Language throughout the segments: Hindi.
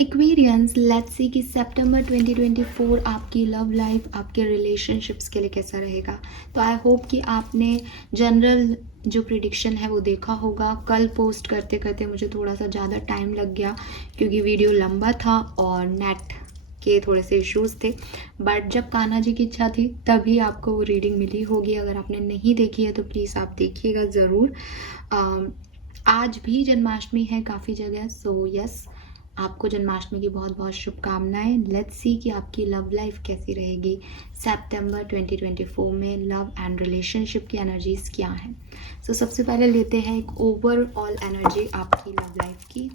एक्वेरियंस, लेट्स सी कि सितंबर 2024 आपकी लव लाइफ, आपके रिलेशनशिप्स के लिए कैसा रहेगा। तो आई होप कि आपने जनरल जो प्रिडिक्शन है वो देखा होगा। कल पोस्ट करते करते मुझे थोड़ा सा ज़्यादा टाइम लग गया क्योंकि वीडियो लंबा था और नेट के थोड़े से इश्यूज थे, बट जब कान्हा जी की इच्छा थी तभी आपको वो रीडिंग मिली होगी। अगर आपने नहीं देखी है तो प्लीज़ आप देखिएगा ज़रूर। आज भी जन्माष्टमी है काफ़ी जगह, सो यस, आपको जन्माष्टमी की बहुत बहुत शुभकामनाएं। लेट्स सी कि आपकी लव लाइफ कैसी रहेगी सितंबर 2024 में। लव एंड रिलेशनशिप की एनर्जीज क्या हैं। सो सबसे पहले लेते हैं एक ओवरऑल एनर्जी आपकी लव लाइफ की।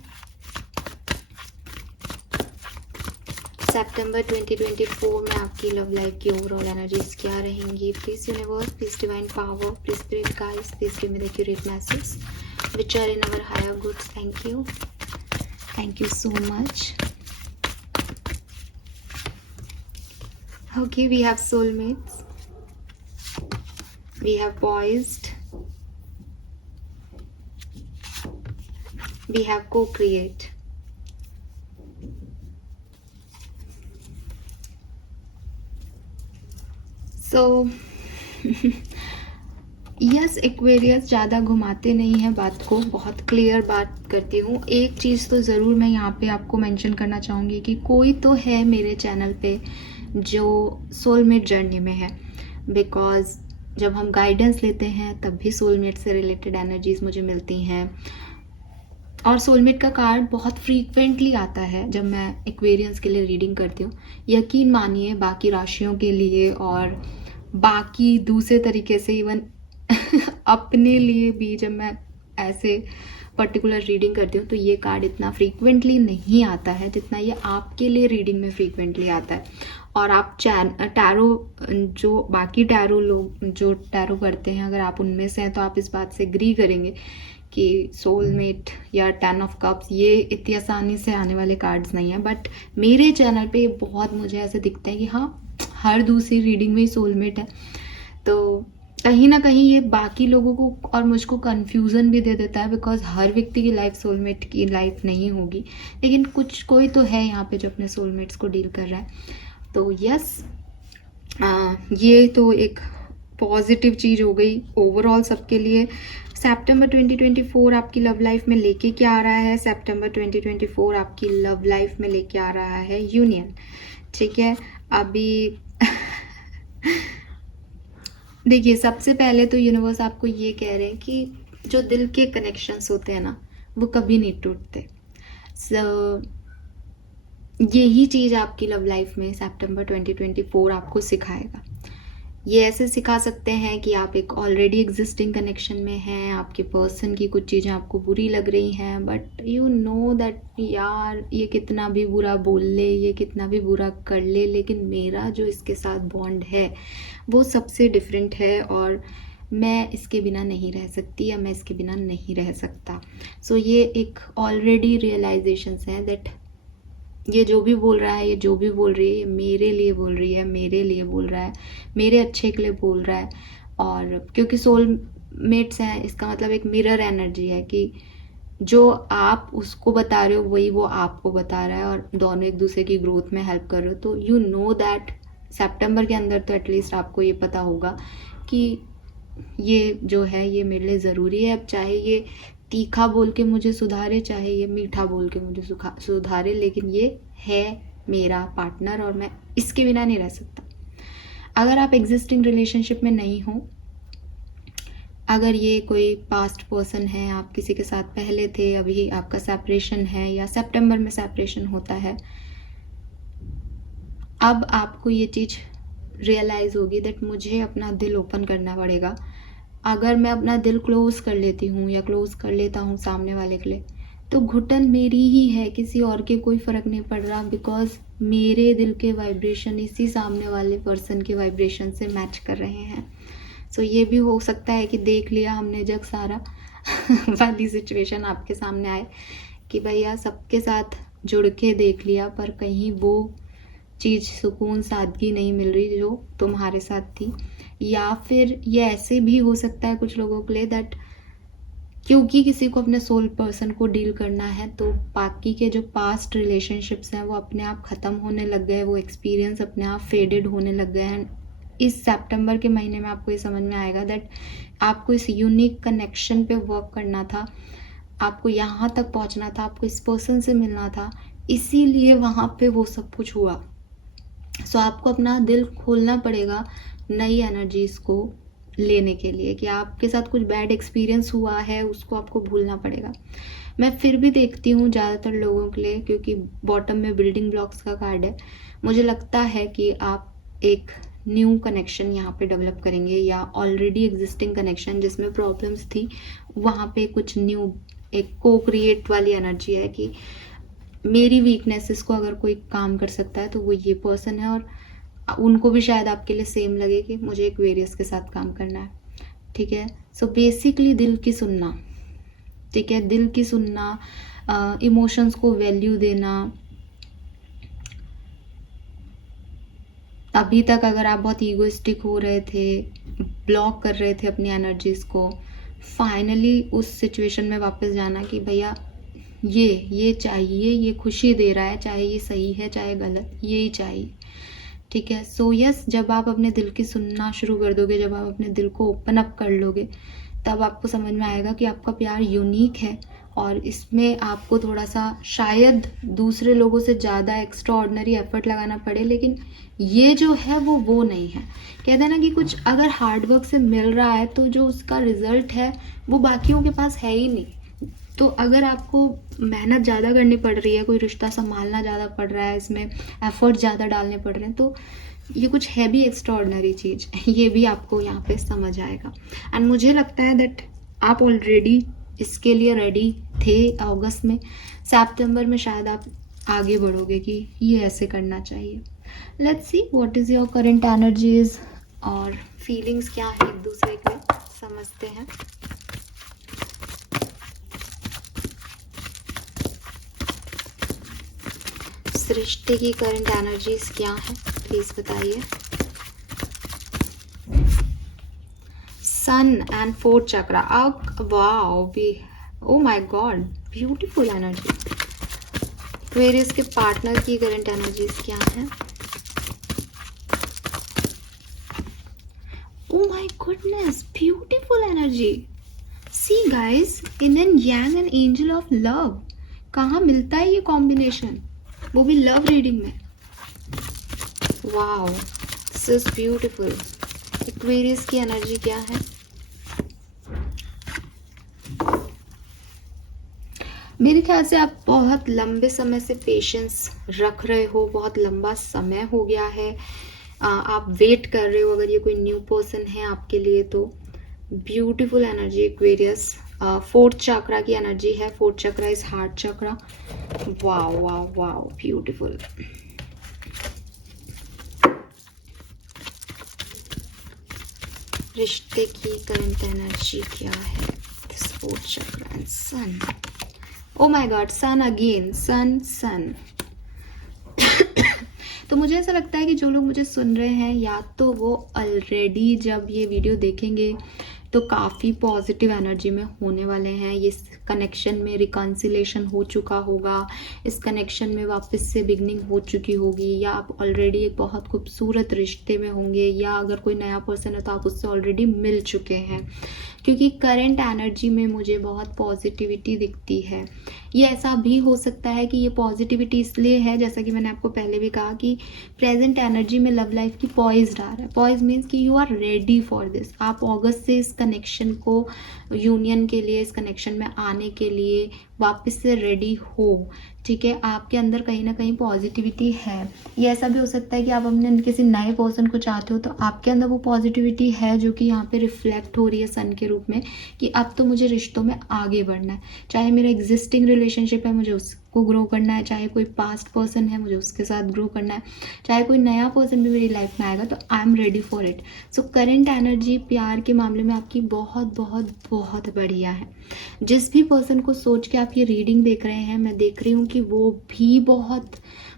सितंबर 2024 में आपकी लव लाइफ की ओवरऑल एनर्जीज क्या रहेंगी। Please universe, please divine power, please spirit guides, please give me the accurate message which are in our higher goods. Thank you so much. Okay, we have soulmates, we have poised, we have co-create. So yes, Aquarius ज़्यादा घुमाते नहीं हैं बात को, बहुत क्लियर बात करती हूँ। एक चीज़ तो ज़रूर मैं यहाँ पे आपको मेंशन करना चाहूँगी कि कोई तो है मेरे चैनल पे जो सोलमेट जर्नी में है, बिकॉज जब हम गाइडेंस लेते हैं तब भी सोलमेट से रिलेटेड एनर्जीज मुझे मिलती हैं। और सोलमेट का कार्ड बहुत फ्रीक्वेंटली आता है जब मैं एक्वेरियंस के लिए रीडिंग करती हूँ। यकीन मानिए बाकी राशियों के लिए और बाकी दूसरे तरीके से इवन अपने लिए भी जब मैं ऐसे पर्टिकुलर रीडिंग करती हूँ तो ये कार्ड इतना फ्रीक्वेंटली नहीं आता है जितना ये आपके लिए रीडिंग में फ्रीक्वेंटली आता है। और आप टैरो, जो बाकी टैरो लोग जो टैरो करते हैं, अगर आप उनमें से हैं तो आप इस बात से एग्री करेंगे कि सोलमेट या 10 ऑफ कप्स ये इतनी आसानी से आने वाले कार्ड्स नहीं हैं। बट मेरे चैनल पे बहुत मुझे ऐसे दिखता है कि हाँ, हर दूसरी रीडिंग में ही सोलमेट है। तो कहीं ना कहीं ये बाकी लोगों को और मुझको कन्फ्यूज़न भी दे देता है, बिकॉज हर व्यक्ति की लाइफ सोलमेट की लाइफ नहीं होगी, लेकिन कोई तो है यहाँ पे जो अपने सोलमेट्स को डील कर रहा है। तो यस, ये तो एक पॉजिटिव चीज़ हो गई ओवरऑल सबके लिए। सितंबर 2024 आपकी लव लाइफ में लेके क्या आ रहा है। सितंबर 2024 आपकी लव लाइफ में लेके आ रहा है यूनियन। ठीक है, अभी देखिए, सबसे पहले तो यूनिवर्स आपको ये कह रहे हैं कि जो दिल के कनेक्शंस होते हैं ना, वो कभी नहीं टूटते। यही चीज़ आपकी लव लाइफ में सितंबर 2024 आपको सिखाएगा। ये ऐसे सिखा सकते हैं कि आप एक ऑलरेडी एग्जिस्टिंग कनेक्शन में हैं, आपके पर्सन की कुछ चीज़ें आपको बुरी लग रही हैं, बट यू नो दैट यार ये कितना भी बुरा बोल ले, ये कितना भी बुरा कर ले, लेकिन मेरा जो इसके साथ बॉन्ड है वो सबसे डिफरेंट है और मैं इसके बिना नहीं रह सकती या मैं इसके बिना नहीं रह सकता। सो ये एक ऑलरेडी रियलाइजेशंस हैं दैट ये जो भी बोल रहा है, ये जो भी बोल रही है, ये मेरे लिए बोल रही है, मेरे लिए बोल रहा है, मेरे अच्छे के लिए बोल रहा है। और क्योंकि सोलमेट्स हैं, इसका मतलब एक मिरर एनर्जी है कि जो आप उसको बता रहे हो वही वो आपको बता रहा है और दोनों एक दूसरे की ग्रोथ में हेल्प कर रहे हो। तो यू नो दैट सितंबर के अंदर तो एटलीस्ट आपको ये पता होगा कि ये जो है ये मेरे लिए ज़रूरी है। अब चाहे ये तीखा बोल के मुझे सुधारे, चाहे ये मीठा बोल के मुझे सुधारे, लेकिन ये है मेरा पार्टनर और मैं इसके बिना नहीं रह सकता। अगर आप एग्जिस्टिंग रिलेशनशिप में नहीं हो, अगर ये कोई पास्ट पर्सन है, आप किसी के साथ पहले थे, अभी आपका सेपरेशन है या सितंबर में सेपरेशन होता है, अब आपको ये चीज़ रियलाइज़ होगी दैट मुझे अपना दिल ओपन करना पड़ेगा। अगर मैं अपना दिल क्लोज़ कर लेती हूँ या क्लोज़ कर लेता हूँ सामने वाले के लिए, तो घुटन मेरी ही है, किसी और के कोई फ़र्क नहीं पड़ रहा, बिकॉज मेरे दिल के वाइब्रेशन इसी सामने वाले पर्सन के वाइब्रेशन से मैच कर रहे हैं। सो ये भी हो सकता है कि देख लिया हमने जग सारा वाली सिचुएशन आपके सामने आए कि भैया सबके साथ जुड़ के देख लिया, पर कहीं वो चीज़ सुकून सादगी नहीं मिल रही जो तुम्हारे साथ थी। या फिर ये ऐसे भी हो सकता है कुछ लोगों के लिए दैट क्योंकि किसी को अपने सोल पर्सन को डील करना है, तो बाकी के जो पास्ट रिलेशनशिप्स हैं वो अपने आप ख़त्म होने लग गए, वो एक्सपीरियंस अपने आप फेडेड होने लग गए हैं। इस सितंबर के महीने में आपको ये समझ में आएगा दैट आपको इस यूनिक कनेक्शन पे वर्क करना था, आपको यहाँ तक पहुँचना था, आपको इस पर्सन से मिलना था, इसीलिए वहाँ पे वो सब कुछ हुआ। सो आपको अपना दिल खोलना पड़ेगा नई एनर्जीज़ को लेने के लिए, कि आपके साथ कुछ बैड एक्सपीरियंस हुआ है उसको आपको भूलना पड़ेगा। मैं फिर भी देखती हूँ ज़्यादातर लोगों के लिए, क्योंकि बॉटम में बिल्डिंग ब्लॉक्स का कार्ड है, मुझे लगता है कि आप एक न्यू कनेक्शन यहाँ पे डेवलप करेंगे, या ऑलरेडी एग्जिस्टिंग कनेक्शन जिसमें प्रॉब्लम्स थी वहाँ पे कुछ न्यू एक को क्रिएट वाली एनर्जी है कि मेरी वीकनेसेस को अगर कोई काम कर सकता है तो वो ये पर्सन है, और उनको भी शायद आपके लिए सेम लगे कि मुझे एक्वेरियस के साथ काम करना है। ठीक है, सो बेसिकली दिल की सुनना, ठीक है, दिल की सुनना, इमोशंस को वैल्यू देना। अभी तक अगर आप बहुत ईगोइस्टिक हो रहे थे, ब्लॉक कर रहे थे अपनी एनर्जीज़ को, फाइनली उस सिचुएशन में वापस जाना कि भैया ये चाहिए, ये खुशी दे रहा है, चाहे ये सही है चाहे गलत, यही चाहिए। ठीक है, सो यस, जब आप अपने दिल की सुनना शुरू कर दोगे, जब आप अपने दिल को ओपन अप कर लोगे, तब आपको समझ में आएगा कि आपका प्यार यूनिक है, और इसमें आपको थोड़ा सा शायद दूसरे लोगों से ज़्यादा एक्स्ट्रा ऑर्डिनरी एफर्ट लगाना पड़े, लेकिन ये जो है वो नहीं है। कहते हैं ना कि कुछ अगर हार्डवर्क से मिल रहा है तो जो उसका रिजल्ट है वो बाकियों के पास है ही नहीं। तो अगर आपको मेहनत ज़्यादा करनी पड़ रही है, कोई रिश्ता संभालना ज़्यादा पड़ रहा है, इसमें एफर्ट ज़्यादा डालने पड़ रहे हैं, तो ये कुछ है भी एक्स्ट्रा ऑर्डिनरी चीज़, ये भी आपको यहाँ पे समझ आएगा। एंड मुझे लगता है दैट आप ऑलरेडी इसके लिए रेडी थे अगस्त में, सितंबर में शायद आप आगे बढ़ोगे कि ये ऐसे करना चाहिए। Let's see what is your current energies और फीलिंग्स क्या है एक दूसरे के, समझते हैं। सृष्टि की करंट एनर्जीज क्या है प्लीज बताइए। Sun and fourth chakra, wow, oh my god, beautiful energy. Aquarius के पार्टनर की करंट एनर्जीज क्या है। Oh my goodness, beautiful energy. See guys, yin and yang and angel of love, कहाँ मिलता है ये कॉम्बिनेशन, वो भी लव रीडिंग में। Wow, this is beautiful. Aquarius की एनर्जी क्या है। मेरे ख्याल से आप बहुत लंबे समय से पेशेंस रख रहे हो, बहुत लंबा समय हो गया है, आप वेट कर रहे हो अगर ये कोई न्यू पर्सन है आपके लिए तो। Beautiful energy Aquarius. Fourth chakra की एनर्जी है, fourth chakra is heart chakra. Wow wow wow, beautiful. रिश्ते की करंट एनर्जी क्या है, this fourth chakra and sun. Oh my god, sun again, sun sun. तो मुझे ऐसा लगता है कि जो लोग मुझे सुन रहे हैं, या तो वो ऑलरेडी जब ये वीडियो देखेंगे तो काफ़ी पॉजिटिव एनर्जी में होने वाले हैं, ये कनेक्शन में रिकन्सिलेशन हो चुका होगा, इस कनेक्शन में वापस से बिगनिंग हो चुकी होगी, या आप ऑलरेडी एक बहुत खूबसूरत रिश्ते में होंगे, या अगर कोई नया पर्सन है तो आप उससे ऑलरेडी मिल चुके हैं, क्योंकि करंट एनर्जी में मुझे बहुत पॉजिटिविटी दिखती है। ये ऐसा भी हो सकता है कि ये पॉजिटिविटी इसलिए है, जैसा कि मैंने आपको पहले भी कहा, कि प्रेजेंट एनर्जी में लव लाइफ की पॉइज्ड आ रहा है। पॉइज मीन्स कि you are ready for this, आप अगस्त से इस कनेक्शन को, यूनियन के लिए, इस कनेक्शन में आने के लिए वापस से रेडी हो। ठीक है, आपके अंदर कहीं ना कहीं पॉजिटिविटी है। ये ऐसा भी हो सकता है कि आप अपने किसी नए पर्सन को चाहते हो तो आपके अंदर वो पॉजिटिविटी है जो कि यहाँ पे रिफ्लेक्ट हो रही है सन के रूप में, कि अब तो मुझे रिश्तों में आगे बढ़ना है, चाहे मेरा एग्जिस्टिंग रिलेशनशिप है मुझे उसको ग्रो करना है, चाहे कोई पास्ट पर्सन है मुझे उसके साथ ग्रो करना है, चाहे कोई नया पर्सन भी मेरी लाइफ में आएगा तो I am ready for it. So current energy प्यार के मामले में आपकी बहुत बहुत बहुत बढ़िया है। जिस भी पर्सन को सोच के आप आप ये रीडिंग देख रहे हैं, मैं देख रही हूँ कि वो भी बहुत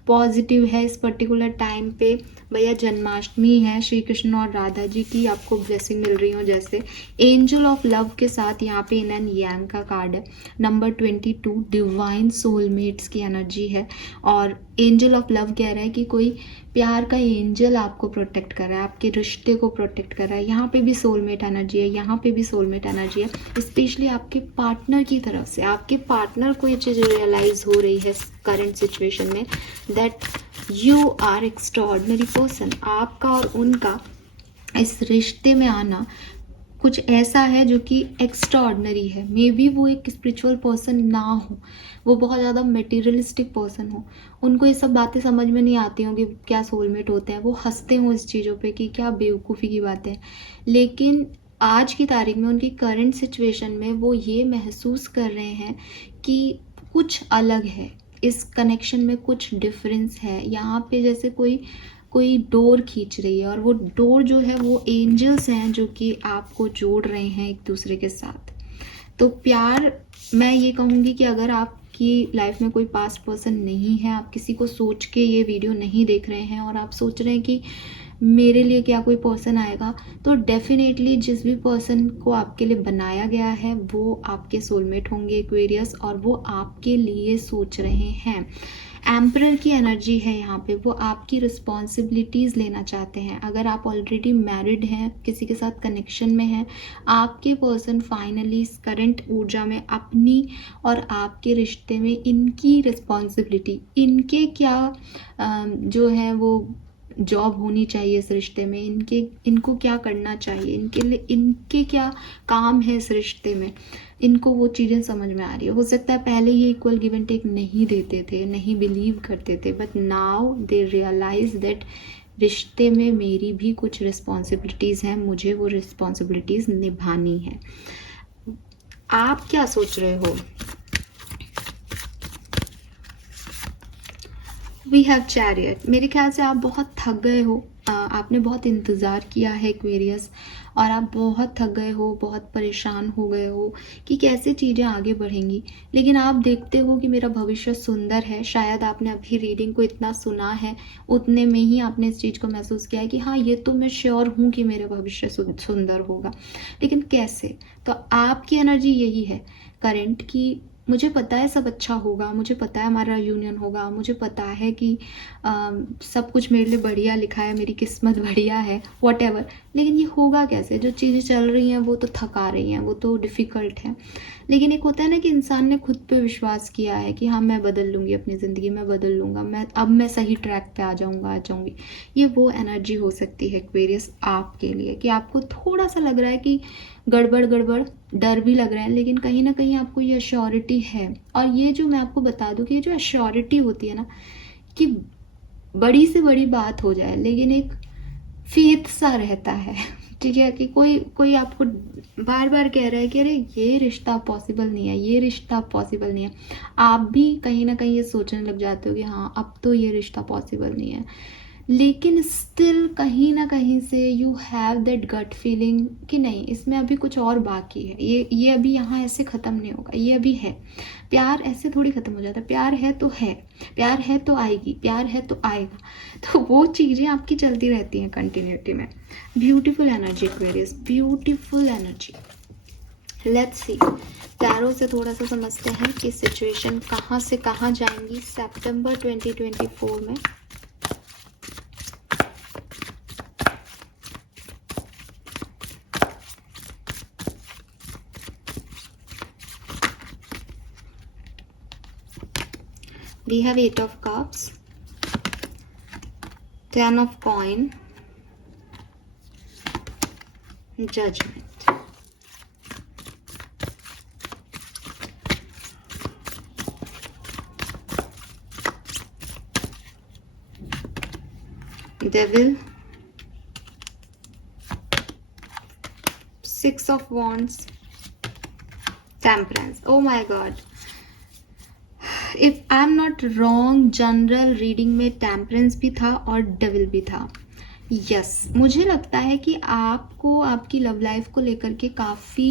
पॉजिटिव है इस पर्टिकुलर टाइम पे। भैया जन्माष्टमी है, श्री कृष्ण और राधा जी की आपको ब्लेसिंग मिल रही हो। जैसे एंजल ऑफ लव के साथ यहाँ पे इन एंड यांग का कार्ड है। नंबर 22 डिवाइन सोलमेट्स की एनर्जी है, और एंजल ऑफ लव कह रहा है कि कोई प्यार का एंजल आपको प्रोटेक्ट कर रहा है, आपके रिश्ते को प्रोटेक्ट कर रहा है। यहाँ पे भी सोलमेट एनर्जी है, यहाँ पे भी सोलमेट एनर्जी है। स्पेशली आपके पार्टनर की तरफ से, आपके पार्टनर को ये चीज़ रियलाइज हो रही है करंट सिचुएशन में that you are extraordinary person. आपका और उनका इस रिश्ते में आना कुछ ऐसा है जो कि एक्स्ट्राऑर्डिनरी है। मे बी वो एक स्पिरिचुअल पर्सन ना हो, वो बहुत ज़्यादा मटेरियलिस्टिक पर्सन हो, उनको ये सब बातें समझ में नहीं आती हों कि क्या सोलमेट होते हैं, वो हंसते हों इस चीज़ों पे कि क्या बेवकूफ़ी की बातें हैं। लेकिन आज की तारीख में उनकी करंट सिचुएशन में वो ये महसूस कर रहे हैं कि कुछ अलग है, इस कनेक्शन में कुछ डिफरेंस है। यहाँ पे जैसे कोई डोर खींच रही है, और वो डोर जो है वो एंजल्स हैं जो कि आपको जोड़ रहे हैं एक दूसरे के साथ। तो प्यार, मैं ये कहूँगी कि अगर आपकी लाइफ में कोई पास्ट पर्सन नहीं है, आप किसी को सोच के ये वीडियो नहीं देख रहे हैं और आप सोच रहे हैं कि मेरे लिए क्या कोई पर्सन आएगा, तो डेफिनेटली जिस भी पर्सन को आपके लिए बनाया गया है वो आपके सोलमेट होंगे एक्वेरियस, और वो आपके लिए सोच रहे हैं। एम्परर की एनर्जी है यहाँ पे, वो आपकी रिस्पॉन्सिबिलिटीज़ लेना चाहते हैं। अगर आप ऑलरेडी मैरिड हैं, किसी के साथ कनेक्शन में हैं, आपके पर्सन फाइनली इस करंट ऊर्जा में अपनी और आपके रिश्ते में इनकी रिस्पॉन्सिबिलिटी, इनके क्या जो है वो जॉब होनी चाहिए इस रिश्ते में, इनको क्या करना चाहिए, इनके लिए इनके क्या काम है इस रिश्ते में, इनको वो चीज़ें समझ में आ रही है। हो सकता है पहले ये इक्वल गिव एंड टेक नहीं देते थे, नहीं बिलीव करते थे, but now they realise that रिश्ते में मेरी भी कुछ रिस्पॉन्सिबिलिटीज़ हैं, मुझे वो रिस्पॉन्सिबिलिटीज़ निभानी है। आप क्या सोच रहे हो? We have chariot. मेरे ख्याल से आप बहुत थक गए हो, आपने बहुत इंतज़ार किया है एक्वेरियस, और आप बहुत थक गए हो, बहुत परेशान हो गए हो कि कैसे चीज़ें आगे बढ़ेंगी। लेकिन आप देखते हो कि मेरा भविष्य सुंदर है। शायद आपने अभी रीडिंग को इतना सुना है, उतने में ही आपने इस चीज़ को महसूस किया है कि हाँ, ये तो मैं श्योर हूँ कि मेरा भविष्य सुंदर होगा। लेकिन कैसे? तो आपकी एनर्जी यही है करेंट की, मुझे पता है सब अच्छा होगा, मुझे पता है हमारा यूनियन होगा, मुझे पता है कि सब कुछ मेरे लिए बढ़िया लिखा है, मेरी किस्मत बढ़िया है, वॉटेवर। लेकिन ये होगा कैसे? जो चीज़ें चल रही हैं वो तो थका रही हैं, वो तो डिफ़िकल्ट है। लेकिन एक होता है ना कि इंसान ने खुद पे विश्वास किया है कि हाँ, मैं बदल लूँगी अपनी ज़िंदगी, मैं बदल लूँगा, मैं सही ट्रैक पे आ जाऊँगी। ये वो एनर्जी हो सकती है एक्वेरियस आपके लिए, कि आपको थोड़ा सा लग रहा है कि गड़बड़, डर भी लग रहा है, लेकिन कहीं ना कहीं आपको ये एश्योरिटी है। और ये जो मैं आपको बता दूं कि ये जो एश्योरिटी होती है ना, कि बड़ी से बड़ी बात हो जाए लेकिन एक फेथ सा रहता है, ठीक है, कि कोई आपको बार बार कह रहा है कि अरे ये रिश्ता पॉसिबल नहीं है, ये रिश्ता पॉसिबल नहीं है, आप भी कहीं ना कहीं ये सोचने लग जाते हो कि हाँ, अब तो ये रिश्ता पॉसिबल नहीं है। लेकिन स्टिल कहीं ना कहीं से you have that gut feeling कि नहीं, इसमें अभी कुछ और बाकी है, ये अभी यहाँ ऐसे ख़त्म नहीं होगा, ये अभी है। प्यार ऐसे थोड़ी ख़त्म हो जाता है, प्यार है तो है, प्यार है तो आएगी, प्यार है तो आएगा। तो वो चीज़ें आपकी चलती रहती हैं कंटिन्यूटी में। Beautiful energy Aquarius, beautiful energy. Let's see, tarot से थोड़ा सा समझते हैं कि सिचुएशन कहाँ से कहाँ जाएंगी सितंबर 2024 में। We have 8 of cups, 10 of coin, judgment. Devil, 6 of wands, temperance. Oh my god, if I am not wrong, general reading में टेम्परेंस भी था और डेविल भी था। यस, मुझे लगता है कि आपको आपकी लव लाइफ को लेकर के काफ़ी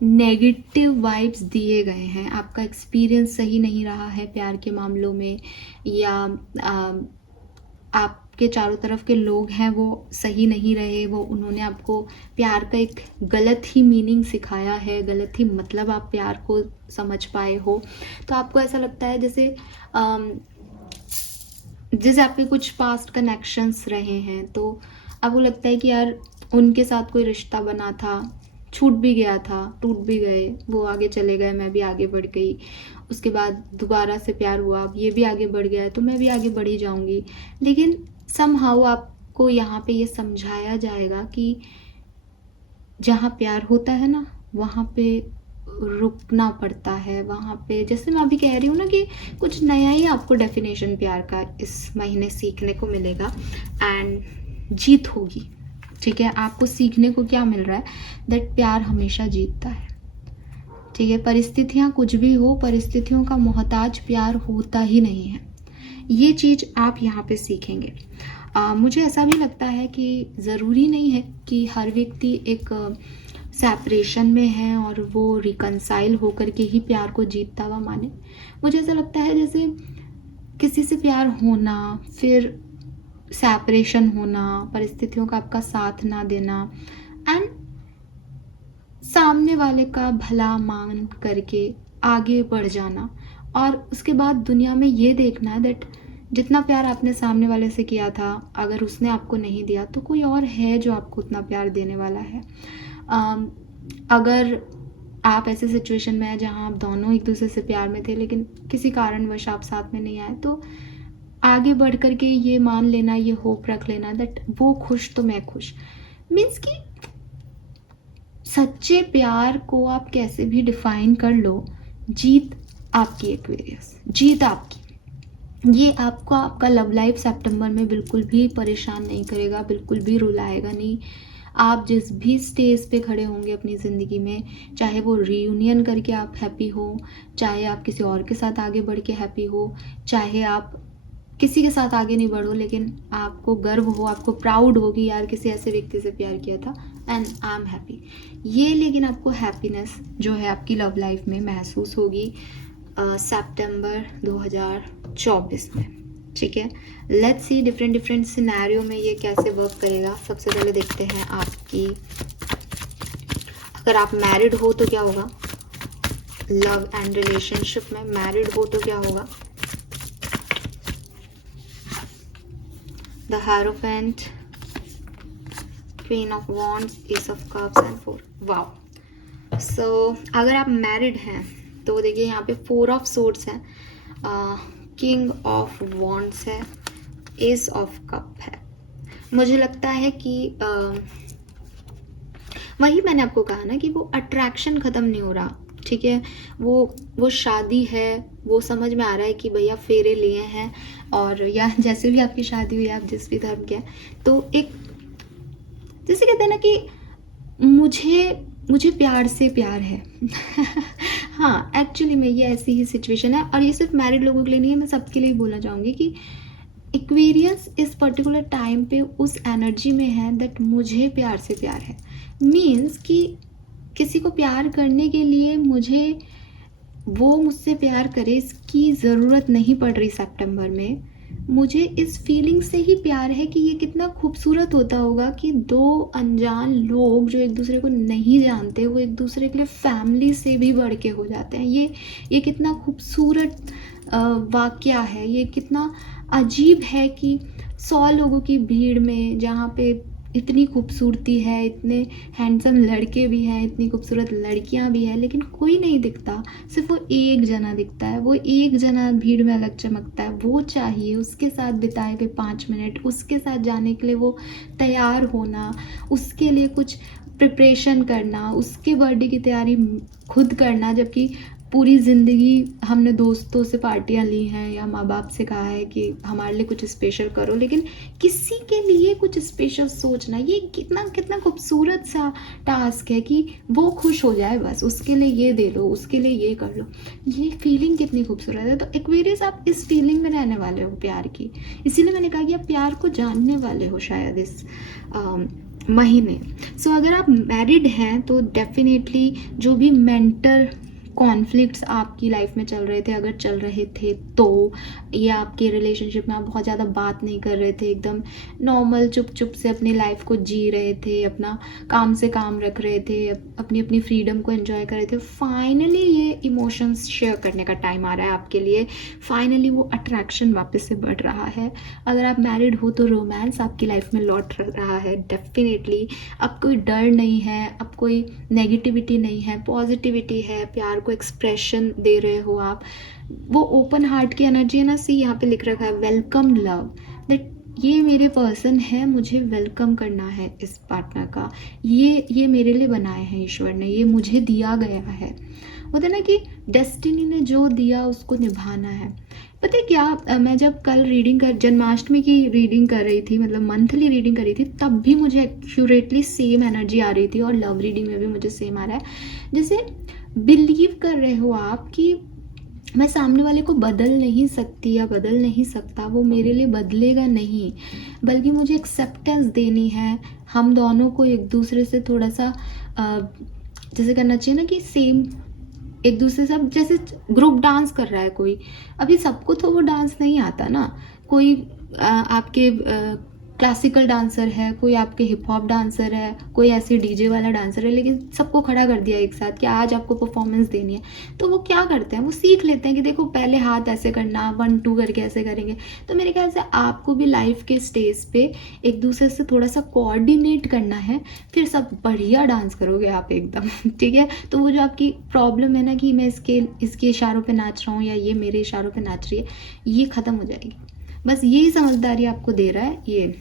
नेगेटिव वाइब्स दिए गए हैं, आपका एक्सपीरियंस सही नहीं रहा है प्यार के मामलों में, या आपके चारों तरफ के लोग हैं वो सही नहीं रहे, वो उन्होंने आपको प्यार का एक गलत ही मीनिंग सिखाया है, गलत ही मतलब आप प्यार को समझ पाए हो। तो आपको ऐसा लगता है जैसे जैसे आपके कुछ पास्ट कनेक्शंस रहे हैं, तो आपको लगता है कि यार उनके साथ कोई रिश्ता बना था, छूट भी गया था, टूट भी गए, वो आगे चले गए, मैं भी आगे बढ़ गई, उसके बाद दोबारा से प्यार हुआ, अब ये भी आगे बढ़ गया है तो मैं भी आगे बढ़ ही जाऊंगी। लेकिन समहाउ आपको यहाँ पे ये समझाया जाएगा कि जहाँ प्यार होता है ना वहाँ पे रुकना पड़ता है, वहाँ पे जैसे मैं अभी कह रही हूँ ना कि कुछ नया ही आपको डेफिनेशन प्यार का इस महीने सीखने को मिलेगा एंड जीत होगी। ठीक है, आपको सीखने को क्या मिल रहा है, दैट प्यार हमेशा जीतता है। ठीक है, परिस्थितियाँ कुछ भी हो, परिस्थितियों का मोहताज प्यार होता ही नहीं है, ये चीज़ आप यहाँ पे सीखेंगे। मुझे ऐसा भी लगता है कि ज़रूरी नहीं है कि हर व्यक्ति एक सेपरेशन में है और वो रिकनसाइल होकर के ही प्यार को जीतता हुआ माने। मुझे ऐसा लगता है जैसे किसी से प्यार होना, फिर सेपरेशन होना, परिस्थितियों का आपका साथ ना देना एंड सामने वाले का भला मान करके आगे बढ़ जाना, और उसके बाद दुनिया में ये देखना है दैट जितना प्यार आपने सामने वाले से किया था, अगर उसने आपको नहीं दिया तो कोई और है जो आपको उतना प्यार देने वाला है। अगर आप ऐसे सिचुएशन में हैं जहां आप दोनों एक दूसरे से प्यार में थे लेकिन किसी कारणवश आप साथ में नहीं आए, तो आगे बढ़ कर के ये मान लेना, ये होप रख लेना दैट वो खुश तो मैं खुश। मीन्स कि सच्चे प्यार को आप कैसे भी डिफाइन कर लो, जीत आपकी एक्वेरियस, जीत आपकी। ये आपको आपका लव लाइफ सितंबर में बिल्कुल भी परेशान नहीं करेगा, बिल्कुल भी रुलाएगा नहीं। आप जिस भी स्टेज पे खड़े होंगे अपनी ज़िंदगी में, चाहे वो रीयूनियन करके आप हैप्पी हो, चाहे आप किसी और के साथ आगे बढ़ के हैप्पी हो, चाहे आप किसी के साथ आगे नहीं बढ़ो लेकिन आपको गर्व हो, आपको प्राउड हो कि यार किसी ऐसे व्यक्ति से प्यार किया था एंड आई एम हैप्पी, ये लेकिन आपको हैप्पीनेस जो है आपकी लव लाइफ में महसूस होगी सितंबर 2024 में। ठीक है, लेट्स सी डिफरेंट सिनेरियो में ये कैसे वर्क करेगा। सबसे पहले देखते हैं आपकी, अगर आप मैरिड हो तो क्या होगा, लव एंड रिलेशनशिप में मैरिड हो तो क्या होगा। The hierophant, queen of wands, ace of cups and 4। Wow, so अगर आप मैरिड हैं तो देखिए यहाँ पे 4 ऑफ सोर्ड्स है, किंग ऑफ वॉन्ड्स है, एस ऑफ कप है। मुझे लगता है कि वही मैंने आपको कहा ना कि वो अट्रैक्शन ख़त्म नहीं हो रहा। ठीक है, वो शादी है, वो समझ में आ रहा है कि भैया फेरे लिए हैं, और या जैसे भी आपकी शादी हुई, आप जिस भी धर्म के हैं, तो एक जैसे कहते हैं ना कि मुझे प्यार से प्यार है। हाँ, एक्चुअली में ये ऐसी ही सिचुएशन है, और ये सिर्फ मैरिड लोगों के लिए नहीं है, मैं सबके लिए बोलना चाहूँगी कि एक्वेरियस इस पर्टिकुलर टाइम पे उस एनर्जी में है दैट मुझे प्यार से प्यार है। मीन्स कि किसी को प्यार करने के लिए वो मुझसे प्यार करे इसकी ज़रूरत नहीं पड़ रही सितंबर में। मुझे इस फीलिंग से ही प्यार है कि ये कितना खूबसूरत होता होगा कि 2 अनजान लोग जो एक दूसरे को नहीं जानते, वो एक दूसरे के लिए फैमिली से भी बढ़ के हो जाते हैं। ये कितना खूबसूरत वाकया है, ये कितना अजीब है कि 100 लोगों की भीड़ में जहाँ पे इतनी खूबसूरती है, इतने हैंडसम लड़के भी हैं, इतनी खूबसूरत लड़कियां भी हैं, लेकिन कोई नहीं दिखता, सिर्फ वो एक जना दिखता है। वो एक जना भीड़ में अलग चमकता है, वो चाहिए, उसके साथ बिताए हुए 5 मिनट, उसके साथ जाने के लिए वो तैयार होना, उसके लिए कुछ प्रिपरेशन करना, उसके बर्थडे की तैयारी खुद करना, जबकि पूरी ज़िंदगी हमने दोस्तों से पार्टियां ली हैं या माँ बाप से कहा है कि हमारे लिए कुछ स्पेशल करो, लेकिन किसी के लिए कुछ स्पेशल सोचना, ये कितना खूबसूरत सा टास्क है कि वो खुश हो जाए, बस उसके लिए ये दे लो, उसके लिए ये कर लो। ये फीलिंग कितनी खूबसूरत है। तो एक्वेरियस आप इस फीलिंग में रहने वाले हो प्यार की, इसीलिए मैंने कहा कि आप प्यार को जानने वाले हो शायद इस महीने। सो अगर आप मैरिड हैं तो डेफिनेटली जो भी मेंटल कॉन्फ्लिक्ट्स आपकी लाइफ में चल रहे थे, अगर चल रहे थे तो, या आपके रिलेशनशिप में आप बहुत ज़्यादा बात नहीं कर रहे थे, एकदम नॉर्मल चुप चुप से अपनी लाइफ को जी रहे थे, अपना काम से काम रख रहे थे, अपनी अपनी फ्रीडम को एंजॉय कर रहे थे, फाइनली ये इमोशंस शेयर करने का टाइम आ रहा है आपके लिए। फाइनली वो अट्रैक्शन वापस से बढ़ रहा है। अगर आप मैरिड हो तो रोमांस आपकी लाइफ में लौट रहा है डेफिनेटली। अब कोई डर नहीं है, अब कोई नेगेटिविटी नहीं है, पॉजिटिविटी है, प्यार को एक्सप्रेशन दे रहे हो आप। वो ओपन हार्ट की एनर्जी है ना। सी यहाँ पे लिख रखा है वेलकम लव, दैट ये मेरे पर्सन है, मुझे वेलकम करना है इस पार्टनर का, ये मेरे लिए बनाए हैं ईश्वर ने, ये मुझे दिया गया है। होता है ना कि डेस्टिनी ने जो दिया उसको निभाना है। पता है क्या, मैं जब कल जन्माष्टमी की रीडिंग कर रही थी, मतलब मंथली रीडिंग कर रही थी, तब भी मुझे एक्यूरेटली सेम एनर्जी आ रही थी, और लव रीडिंग में भी मुझे सेम आ रहा है। जैसे बिलीव कर रहे हो आप कि मैं सामने वाले को बदल नहीं सकती या बदल नहीं सकता, वो मेरे लिए बदलेगा नहीं, बल्कि मुझे एक्सेप्टेंस देनी है। हम दोनों को एक दूसरे से थोड़ा सा जैसे करना चाहिए ना कि सेम एक दूसरे से, जैसे ग्रुप डांस कर रहा है कोई, अभी सबको तो वो डांस नहीं आता ना। कोई आपके क्लासिकल डांसर है, कोई आपके हिप हॉप डांसर है, कोई ऐसे डीजे वाला डांसर है, लेकिन सबको खड़ा कर दिया एक साथ कि आज आपको परफॉर्मेंस देनी है। तो वो क्या करते हैं, वो सीख लेते हैं कि देखो पहले हाथ ऐसे करना, 1 2 करके ऐसे करेंगे। तो मेरे ख्याल से आपको भी लाइफ के स्टेज पे एक दूसरे से थोड़ा सा कोऑर्डिनेट करना है, फिर सब बढ़िया डांस करोगे आप एकदम। ठीक है। तो वो जो आपकी प्रॉब्लम है ना कि मैं इसके इशारों पर नाच रहा हूँ या ये मेरे इशारों पर नाच रही है, ये ख़त्म हो जाएगी। बस यही समझदारी आपको दे रहा है ये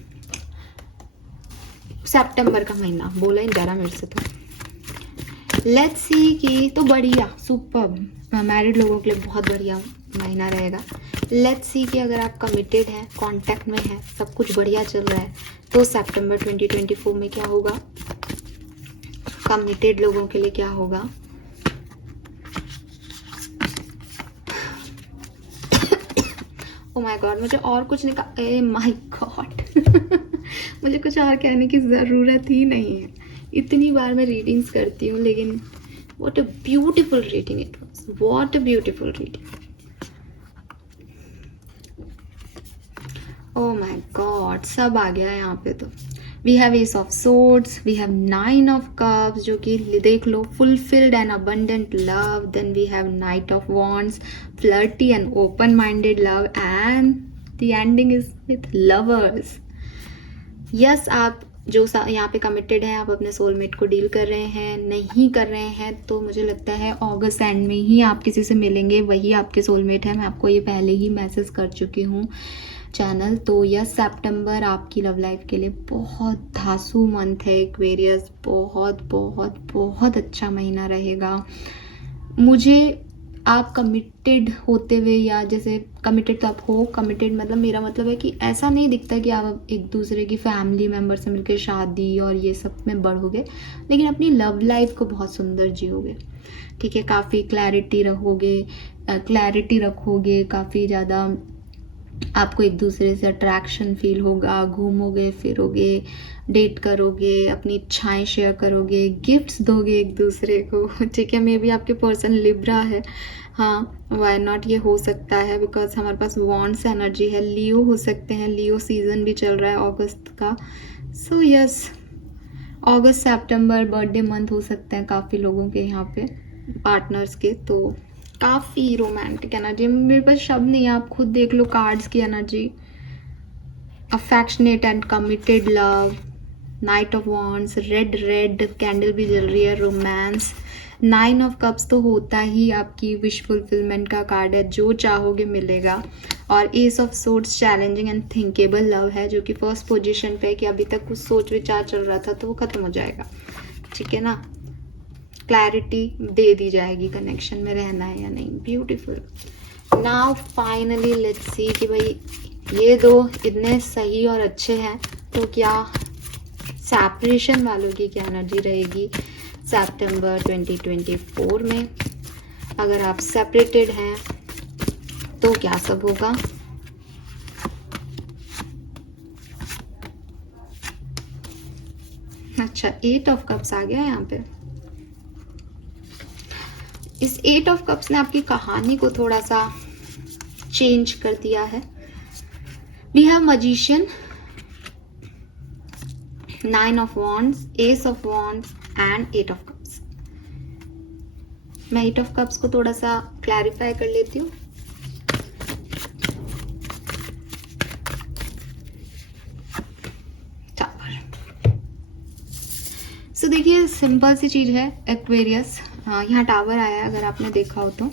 सितंबर का महीना। बोला ही जा रहा मेरे से तो। लेट्स सी कि तो बढ़िया, सुपर, मैरिड लोगों के लिए बहुत बढ़िया महीना रहेगा। लेट्स सी कि अगर आप कमिटेड हैं, कांटेक्ट में हैं, सब कुछ बढ़िया चल रहा है, तो सितंबर 2024 में क्या होगा, कमिटेड लोगों के लिए क्या होगा। ओ माय गॉड, मुझे और कुछ निकाल, ए माय गॉड मुझे कुछ और कहने की ज़रूरत ही नहीं है। इतनी बार मैं रीडिंग्स करती हूँ, लेकिन what a beautiful reading it was, what a beautiful reading. Oh my god, सब आ गया है यहाँ पे। तो we have ace of swords, we have 9 of cups, जो कि देख लो fulfilled and abundant love. Then we have knight of wands, flirty and open minded love, and the ending is with lovers. Yes, आप जो यहाँ पे कमिटेड हैं, आप अपने सोलमेट को डील कर रहे हैं, नहीं कर रहे हैं, तो मुझे लगता है अगस्त एंड में ही आप किसी से मिलेंगे, वही आपके सोलमेट है। मैं आपको ये पहले ही मैसेज कर चुकी हूँ चैनल। तो यस, सितंबर आपकी लव लाइफ के लिए बहुत धांसू मंथ है एक्वेरियस, बहुत बहुत बहुत अच्छा महीना रहेगा। मुझे आप कमिटेड होते हुए, या जैसे कमिटेड तो आप हो, कमिटेड मतलब मेरा मतलब है कि ऐसा नहीं दिखता कि आप एक दूसरे की फैमिली मेम्बर से मिलकर शादी और ये सब में बढ़ोगे, लेकिन अपनी लव लाइफ को बहुत सुंदर जियोगे। ठीक है, काफ़ी क्लैरिटी रखोगे, काफ़ी ज़्यादा आपको एक दूसरे से अट्रैक्शन फील होगा, घूमोगे फिरोगे, डेट करोगे, अपनी इच्छाएं शेयर करोगे, गिफ्ट्स दोगे एक दूसरे को। ठीक है, मे बी आपके पर्सन लिब्रा है, हाँ वाई नॉट, ये हो सकता है बिकॉज हमारे पास वॉन्ड्स एनर्जी है। लियो हो सकते हैं, लियो सीजन भी चल रहा है अगस्त का। सो यस, अगस्त सितंबर बर्थडे मंथ हो सकते हैं काफ़ी लोगों के यहाँ पे पार्टनर्स के। तो काफ़ी रोमांटिक एनर्जी, मेरे पास शब्द नहीं है, आप खुद देख लो कार्ड्स की energy. Affectionate and committed love, night of wands, red candle भी जल रही है, रोमांस। 9 ऑफ कप्स तो होता ही आपकी विश फुलफिलमेंट का कार्ड है, जो चाहोगे मिलेगा। और S of swords challenging and thinkable love है, जो कि फर्स्ट पोजीशन पे है कि अभी तक कुछ सोच विचार चल रहा था तो वो खत्म हो जाएगा। ठीक है ना, क्लैरिटी दे दी जाएगी कनेक्शन में रहना है या नहीं। Beautiful. Now finally let's see कि भाई ये दो इतने सही और अच्छे हैं, तो क्या सेपरेशन वालों की क्या एनर्जी रहेगी सितंबर 2024 में। अगर आप सेपरेटेड हैं तो क्या सब होगा। अच्छा, 8 ऑफ कप्स आ गया यहाँ पे। इस 8 ऑफ कप्स ने आपकी कहानी को थोड़ा सा चेंज कर दिया है। We have magician, 9 of wands, ace of wands and 8 of cups. मैं 8 ऑफ कप्स को थोड़ा सा क्लैरिफाई कर लेती हूँ। सो देखिए, सिंपल सी चीज है एक्वेरियस। यहाँ टावर आया है, अगर आपने देखा हो तो।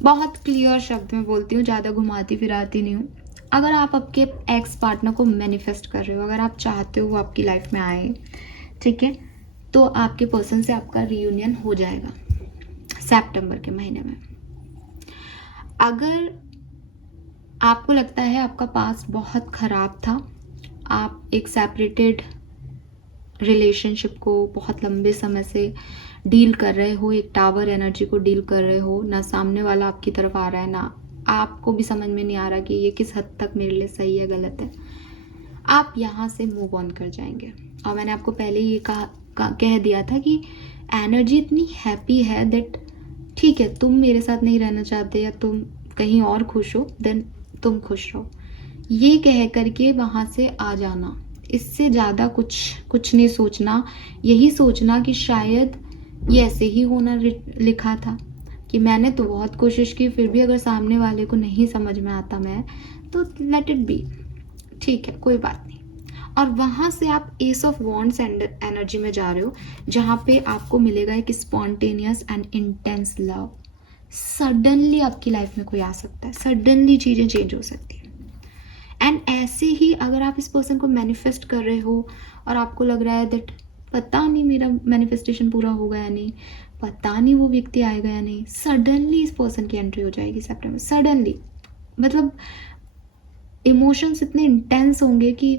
बहुत क्लियर शब्द में बोलती हूँ, ज़्यादा घुमाती फिराती नहीं हूँ। अगर आप आपके एक्स पार्टनर को मैनिफेस्ट कर रहे हो, अगर आप चाहते हो वो आपकी लाइफ में आए, ठीक है, तो आपके पर्सन से आपका रियूनियन हो जाएगा सितंबर के महीने में। अगर आपको लगता है आपका पास्ट बहुत खराब था, आप एक सेपरेटेड रिलेशनशिप को बहुत लंबे समय से डील कर रहे हो, एक टावर एनर्जी को डील कर रहे हो, ना सामने वाला आपकी तरफ आ रहा है, ना आपको भी समझ में नहीं आ रहा कि ये किस हद तक मेरे लिए सही है गलत है, आप यहाँ से मूव ऑन कर जाएंगे। और मैंने आपको पहले ये कह दिया था कि एनर्जी इतनी हैप्पी है दैट ठीक है, तुम मेरे साथ नहीं रहना चाहते या तुम कहीं और खुश हो, देन तुम खुश रहो, ये कह करके वहाँ से आ जाना। इससे ज़्यादा कुछ नहीं सोचना। यही सोचना कि शायद ये ऐसे ही होना लिखा था, कि मैंने तो बहुत कोशिश की, फिर भी अगर सामने वाले को नहीं समझ में आता मैं, तो लेट इट बी, ठीक है, कोई बात नहीं। और वहाँ से आप एस ऑफ वॉन्ड्स एनर्जी में जा रहे हो, जहाँ पे आपको मिलेगा एक spontaneous and intense love. Suddenly आपकी लाइफ में कोई आ सकता है, सडनली चीज़ें चेंज हो सकती है। एंड ऐसे ही अगर आप इस पर्सन को मैनिफेस्ट कर रहे हो और आपको लग रहा है दैट पता नहीं मेरा मैनिफेस्टेशन पूरा होगा या नहीं, पता नहीं वो व्यक्ति आएगा या नहीं, सडनली इस पर्सन की एंट्री हो जाएगी सितंबर। सडनली मतलब इमोशंस इतने इंटेंस होंगे कि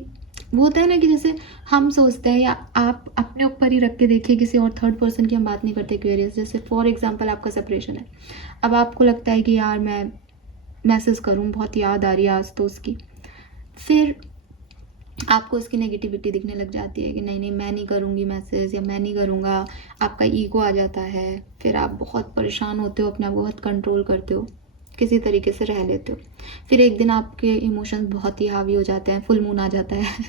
वो होता है ना कि जैसे हम सोचते हैं, या आप अपने ऊपर ही रख के देखिए, किसी और थर्ड पर्सन की हम बात नहीं करते क्वेरियस। जैसे फॉर एग्जांपल आपका सेपरेशन है, अब आपको लगता है कि यार मैं मैसेज करूँ, बहुत याद आ रही है आज तो उसकी, फिर आपको उसकी नेगेटिविटी दिखने लग जाती है कि नहीं नहीं मैं नहीं करूँगी मैसेज, या मैं नहीं करूँगा, आपका ईगो आ जाता है, फिर आप बहुत परेशान होते हो, अपने आप को बहुत कंट्रोल करते हो, किसी तरीके से रह लेते हो। फिर एक दिन आपके इमोशंस बहुत ही हावी हो जाते हैं, फुल मून आ जाता है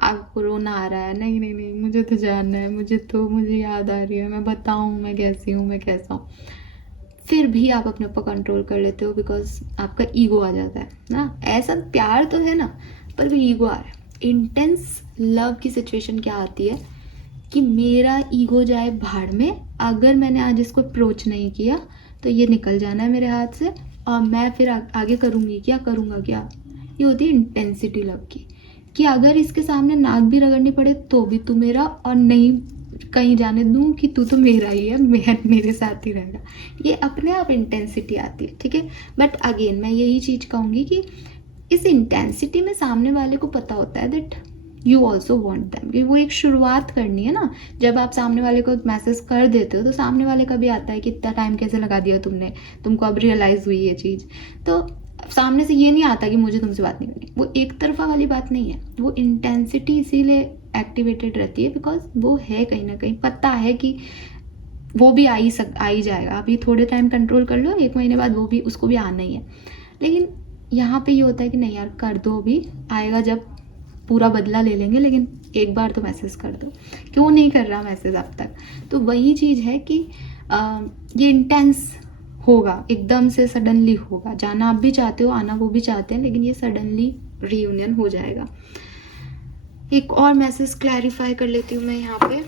आपको रोना आ रहा है, नहीं नहीं नहीं मुझे तो जानना है, मुझे याद आ रही है, मैं बताऊँ मैं कैसी हूँ, मैं कैसा हूँ। फिर भी आप अपने ऊपर कंट्रोल कर लेते हो, बिकॉज आपका ईगो आ जाता है ना। ऐसा प्यार तो है ना, पर भी ईगो आ रहा है। इंटेंस लव की सिचुएशन क्या आती है कि मेरा ईगो जाए भाड़ में, अगर मैंने आज इसको अप्रोच नहीं किया तो ये निकल जाना है मेरे हाथ से, और मैं फिर आगे करूँगी क्या, करूँगा क्या। ये होती है इंटेंसिटी लव की, कि अगर इसके सामने नाक भी रगड़नी पड़े तो भी तू मेरा, और नहीं कहीं जाने दूं कि तू तो मेरा ही है, मेरे साथ ही रहेगा। ये अपने आप इंटेंसिटी आती है, ठीक है। बट अगेन मैं यही चीज़ कहूँगी कि इस इंटेंसिटी में सामने वाले को पता होता है that you also want them, कि वो एक शुरुआत करनी है ना। जब आप सामने वाले को मैसेज कर देते हो तो सामने वाले का भी आता है कि इतना टाइम कैसे लगा दिया तुमने, तुमको अब रियलाइज़ हुई ये चीज़। तो सामने से ये नहीं आता कि मुझे तुमसे बात नहीं करनी, वो एक तरफा वाली बात नहीं है। वो इंटेंसिटी इसीलिए एक्टिवेटेड रहती है बिकॉज वो है कहीं ना कहीं, पता है कि वो भी आ ही जाएगा। आप ये थोड़े टाइम कंट्रोल कर लो, 1 महीने बाद वो भी, उसको भी आना ही है। लेकिन यहाँ पे ये होता है कि नहीं यार कर दो, अभी आएगा जब पूरा बदला ले लेंगे, लेकिन एक बार तो मैसेज कर दो। क्यों नहीं कर रहा मैसेज अब तक? तो वही चीज़ है कि ये इंटेंस होगा, एकदम से सडनली होगा। जाना आप भी चाहते हो, आना वो भी चाहते हैं, लेकिन ये सडनली रीयूनियन हो जाएगा। एक और मैसेज क्लैरिफाई कर लेती हूँ मैं यहाँ पे।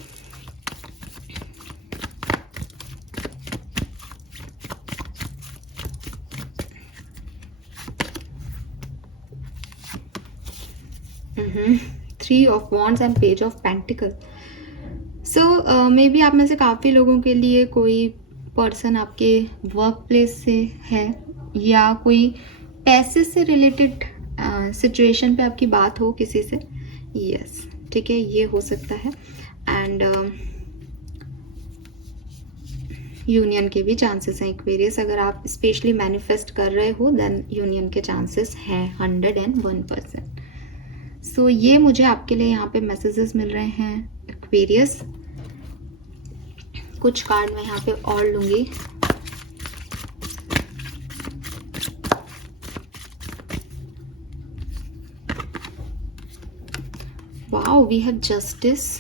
Three of wands and page of pentacle. So may be आप में से काफ़ी लोगों के लिए कोई पर्सन आपके वर्क प्लेस से है, या कोई पैसे से रिलेटेड सिचुएशन पे आपकी बात हो किसी से। यस, ठीक है, ये हो सकता है। एंड यूनियन के भी चांसेस हैं एक्वेरियस। अगर आप स्पेशली मैनिफेस्ट कर रहे हो देन यूनियन के चांसेस हैं 101%। सो ये मुझे आपके लिए यहाँ पे मैसेजेस मिल रहे हैं एक्वेरियस। कुछ कार्ड मैं यहाँ पे और लूँगी। Wow, we have justice,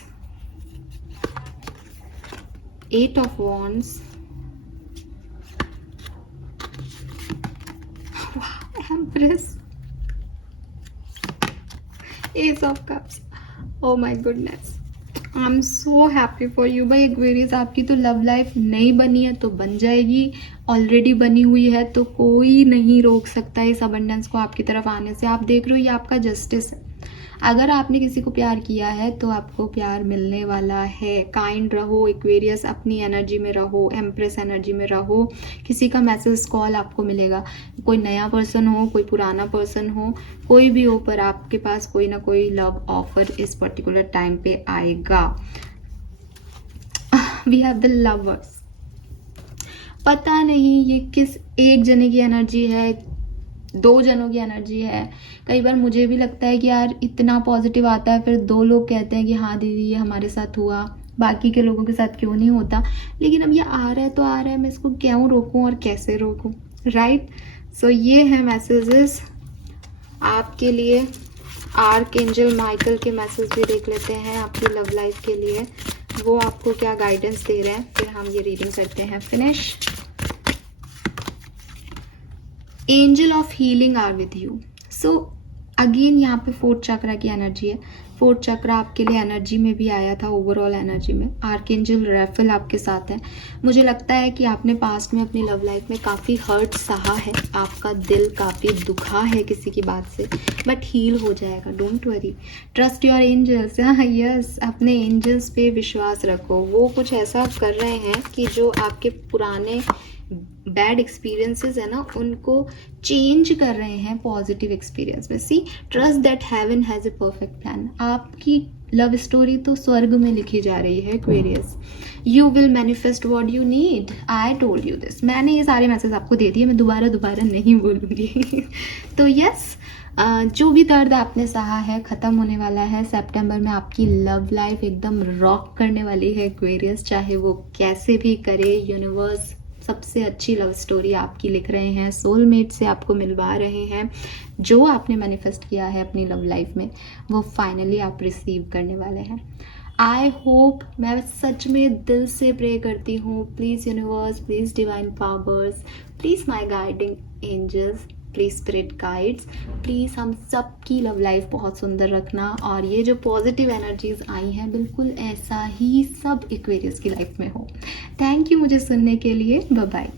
8 of Wands, Empress, Ace of Cups. Oh my goodness, I'm so happy for you भाई एक्वेरियस। आपकी तो लव लाइफ नहीं बनी है तो बन जाएगी, ऑलरेडी बनी हुई है, तो कोई नहीं रोक सकता इस अबंडेंस को आपकी तरफ आने से। आप देख रहे हो ये आपका जस्टिस है। अगर आपने किसी को प्यार किया है तो आपको प्यार मिलने वाला है। काइंड रहो एक्वेरियस, अपनी एनर्जी में रहो, एम्प्रेस एनर्जी में रहो। किसी का मैसेज कॉल आपको मिलेगा, कोई नया पर्सन हो, कोई पुराना पर्सन हो, कोई भी हो, पर आपके पास कोई ना कोई लव ऑफर इस पर्टिकुलर टाइम पे आएगा। We have the lovers. पता नहीं ये किस एक जने की एनर्जी है, 2 जनों की एनर्जी है। कई बार मुझे भी लगता है कि यार इतना पॉजिटिव आता है, फिर 2 लोग कहते हैं कि हाँ दीदी ये हमारे साथ हुआ, बाकी के लोगों के साथ क्यों नहीं होता। लेकिन अब ये आ रहा है तो आ रहा है, मैं इसको क्यों रोकूं और कैसे रोकूं, राइट। सो ये है मैसेजेस आपके लिए। आर्कएंजल माइकल के मैसेज भी देख लेते हैं आपकी लव लाइफ के लिए, वो आपको क्या गाइडेंस दे रहे हैं, फिर हम ये रीडिंग करते हैं finish. Angel of healing are with you. So again यहाँ पे 4th चक्रा की एनर्जी है। 4th चक्रा आपके लिए एनर्जी में भी आया था, ओवरऑल एनर्जी में। आर्कएंजल रैफेल आपके साथ है। मुझे लगता है कि आपने पास्ट में अपनी लव लाइफ में काफ़ी हर्ट सहा है, आपका दिल काफ़ी दुखा है किसी की बात से, बट हील हो जाएगा, don't worry. Trust your angels. हाँ यस, अपने एंजल्स पे विश्वास रखो। वो कुछ ऐसा कर रहे हैं कि जो आपके पुराने बैड एक्सपीरियंसेस है ना, उनको चेंज कर रहे हैं पॉजिटिव एक्सपीरियंस में। See, trust that heaven has a perfect plan. आपकी लव स्टोरी तो स्वर्ग में लिखी जा रही है Aquarius. You will manifest what you need, I told you this. मैंने ये सारे मैसेज आपको दे दिए, मैं दोबारा नहीं बोलूँगी। तो यस, जो भी दर्द आपने सहा है ख़त्म होने वाला है। सितंबर में आपकी लव लाइफ एकदम रॉक करने वाली है एक्वेरियस, चाहे वो कैसे भी करे। यूनिवर्स सबसे अच्छी लव स्टोरी आपकी लिख रहे हैं, सोलमेट से आपको मिलवा रहे हैं। जो आपने मैनिफेस्ट किया है अपनी लव लाइफ में वो फाइनली आप रिसीव करने वाले हैं। आई होप, मैं सच में दिल से प्रे करती हूँ, please universe, please divine powers, please my guiding angels, please spirit guides, please हम सब की लव लाइफ बहुत सुंदर रखना। और ये जो पॉजिटिव एनर्जीज आई हैं बिल्कुल ऐसा ही सब एक्वेरियस की लाइफ में हो। थैंक यू मुझे सुनने के लिए। Bye bye.